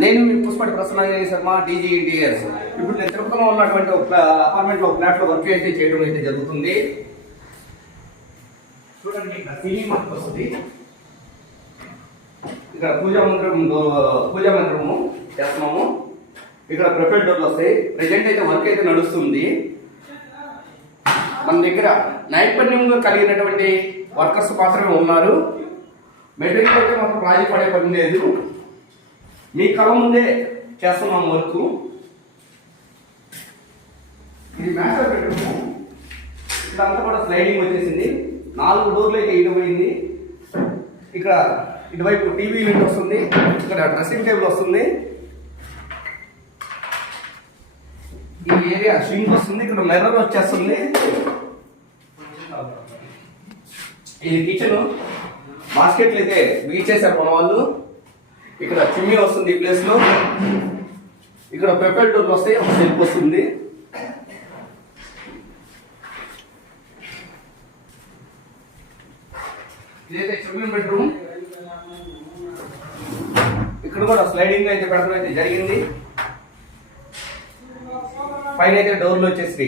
నేను మీ పుష్పటి Prasanna Sharma DG interiors. ఇప్పుడు నేను తిరుపతిలో ఉన్నటువంటి ఒక అపార్ట్మెంట్ లో ఫ్లాట్ లో వర్క్ అయితే చేయడం అయితే జరుగుతుంది. చూడండి, ఇక్కడ సీలింగ్ వర్క్ వస్తుంది. ఇక్కడ పూజా మందిరము చేస్తున్నాము. ఇక్కడ ప్రొఫైల్ డోర్లు వస్తాయి. ప్రెజెంట్ అయితే వర్క్ అయితే నడుస్తుంది. మన దగ్గర నైపుణ్యంగా కలిగినటువంటి వర్కర్స్ మాత్రమే ఉన్నారు. మెటీరియల్ అయితే మాత్రం రాజీ పడే పని లేదు. మీ కళ ముందే చేస్తున్నాం వర్క్. ఇది మాస్టర్ బెడ్రూమ్. ఇదంతా కూడా స్లైడింగ్ వచ్చేసింది. 4 డోర్లు అయితే ఇవ్వబడింది. ఇక్కడ ఇటువైపు టీవీ యూనిట్ వస్తుంది. ఇక్కడ డ్రెస్సింగ్ టేబుల్ వస్తుంది. ఈ ఏరియా షింక్ వస్తుంది. ఇక్కడ మిర్రర్ వచ్చేస్తుంది. ఇది కిచెన్. బాస్కెట్లు అయితే బిగించేశారు మన వాళ్ళు. ఇక్కడ చిమ్నీ వస్తుంది ఈ ప్లేస్ లో. ఇక్కడ పెప్పల్ డోర్లు వస్తాయి. ఒక సెల్ఫ్ వస్తుంది. ఇదైతే చిల్డ్రన్ బెడ్రూమ్. ఇక్కడ కూడా స్లైడింగ్ అయితే పెట్టడం అయితే జరిగింది. పైన అయితే డోర్లు వచ్చేసి